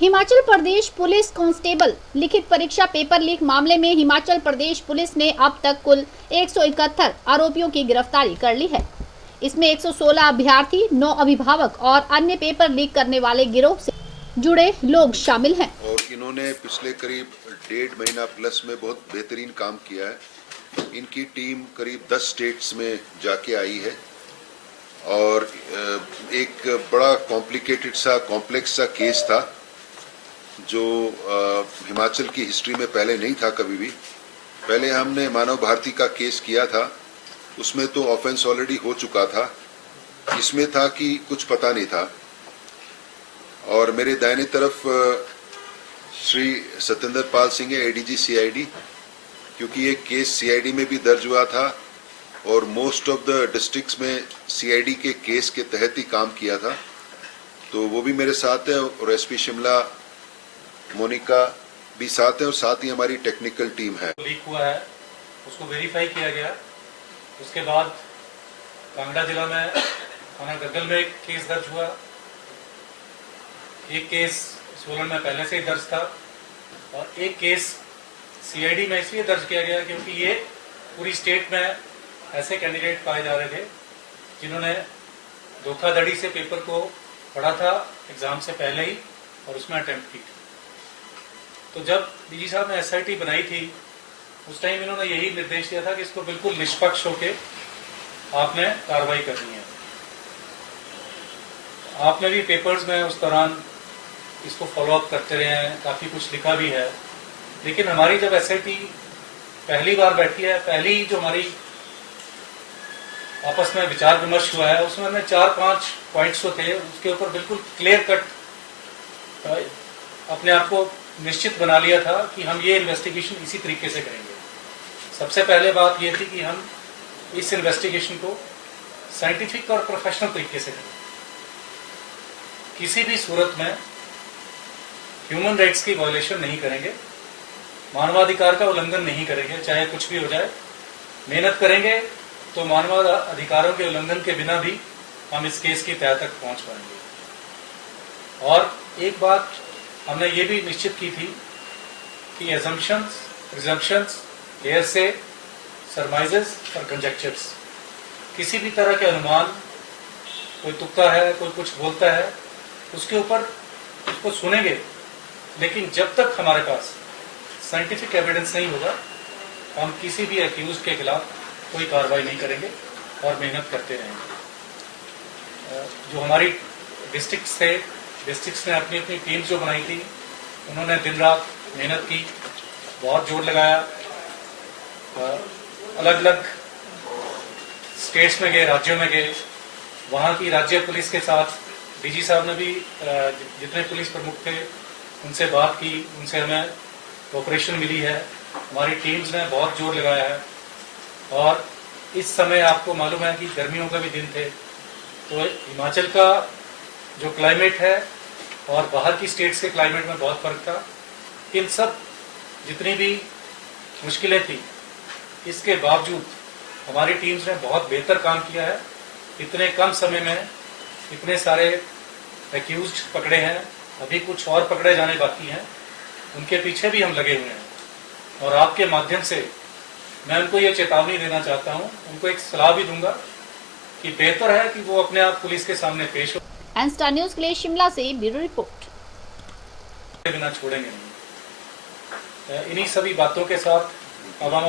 Himachal Pradesh police constable लिखित परीक्षा paper leak मामले में हिमाचल प्रदेश पुलिस ने अब तक कुल 171 आरोपियों की गिरफ्तारी कर ली है। इसमें 116 अभ्यर्थी, 9 अभिभावक और अन्य पेपर लीक करने वाले गिरोह से जुड़े लोग शामिल हैं। और इन्होंने पिछले करीब 1.5 महीना प्लस में बहुत बेहतरीन काम किया है। इनकी टीम करीब 10 स्टेट्स में जाके आई है और एक बड़ा कॉम्प्लेक्स सा केस था जो हिमाचल की हिस्ट्री में पहले नहीं था कभी भी। पहले हमने मानव भारती का केस किया था, उसमें तो ऑफेंस ऑलरेडी हो चुका था। इसमें था कि कुछ पता नहीं था। और मेरे दाहिने तरफ श्री सत्येंद्र पाल सिंह है, एडीजी सीआईडी, क्योंकि ये केस सीआईडी में भी दर्ज हुआ था और मोस्ट ऑफ द डिस्ट्रिक्ट्स में सीआईडी के केस के तहत ही काम किया था, तो वो भी मेरे साथ है। और एसपी शिमला मोनिका भी साथ है और साथ ही हमारी टेक्निकल टीम है। लीक हुआ है, उसको वेरीफाई किया गया। उसके बाद कांगड़ा जिला में थाना गग्गल में एक केस दर्ज हुआ। एक केस सोलन में पहले से ही दर्ज था और एक केस सीआईडी में इसलिए दर्ज किया गया क्योंकि ये पूरी स्टेट में ऐसे कैंडिडेट पाए जा रहे थे जिन्होंने धोखाधड़ी से पेपर को पढ़ा था एग्जाम से पहले ही और उसमें अटेम्प्ट की थी। तो जब डीजी साहब ने एसआईटी बनाई थी उस टाइम इन्होंने यही निर्देश दिया था कि इसको बिल्कुल निष्पक्ष होके आपने कार्रवाई करनी है। आपने भी पेपर्स में उस दौरान इसको फॉलो अप करते रहे हैं, काफी कुछ लिखा भी है। लेकिन हमारी जब एसआईटी पहली बार बैठी है, पहली जो हमारी आपस में विचार विमर्श हुआ है, उसमें हमने 4-5 पॉइंट्स जो थे उसके ऊपर बिल्कुल क्लियर कट अपने आप को निश्चित बना लिया था कि हम ये इन्वेस्टिगेशन इसी तरीके से करेंगे। सबसे पहले बात ये थी कि हम इस इन्वेस्टिगेशन को साइंटिफिक और प्रोफेशनल तरीके से करेंगे। किसी भी सूरत में ह्यूमन राइट्स की वायलेशन नहीं करेंगे, मानवाधिकार का उल्लंघन नहीं करेंगे, चाहे कुछ भी हो जाए। मेहनत करेंगे तो मानवाधिकारों के उल्लंघन के बिना भी हम इस केस की तह तक पहुंच पाएंगे। और एक बात हमने ये भी निश्चित की थी कि एजम्पशंस, प्रिजम्पशंस, हेयरसे, सरमाइजेस और कंजेक्चर्स, किसी भी तरह के अनुमान, कोई तुक्का है, कोई कुछ बोलता है, उसके ऊपर उसको सुनेंगे, लेकिन जब तक हमारे पास साइंटिफिक एविडेंस नहीं होगा हम किसी भी एक्यूज के खिलाफ कोई कार्रवाई नहीं करेंगे और मेहनत करते रहेंगे। जो हमारी डिस्ट्रिक्ट्स थे, डिस्ट्रिक्ट्स ने अपनी अपनी टीम जो बनाई थी, उन्होंने दिन रात मेहनत की, बहुत जोर लगाया। अलग अलग स्टेट्स में गए, राज्यों में गए, वहाँ की राज्य पुलिस के साथ डीजी साहब ने भी जितने पुलिस प्रमुख थे उनसे बात की, उनसे हमें कोऑपरेशन मिली है। हमारी टीम्स ने बहुत जोर लगाया है। और इस समय आपको मालूम है कि गर्मियों का भी दिन थे, तो हिमाचल का जो क्लाइमेट है और बाहर की स्टेट्स के क्लाइमेट में बहुत फर्क था। इन सब जितनी भी मुश्किलें थी, इसके बावजूद हमारी टीम्स ने बहुत बेहतर काम किया है। इतने कम समय में इतने सारे एक्यूज्ड पकड़े हैं, अभी कुछ और पकड़े जाने बाकी हैं, उनके पीछे भी हम लगे हुए हैं। और आपके माध्यम से मैं उनको ये चेतावनी देना चाहता हूँ, उनको एक सलाह भी दूंगा कि बेहतर है कि वो अपने आप पुलिस के सामने पेश हो। एनस्टार न्यूज़ के लिए शिमला से ब्यूरो रिपोर्ट। बिना छोड़ेंगे नहीं। इन्हीं सभी बातों के साथ अब हम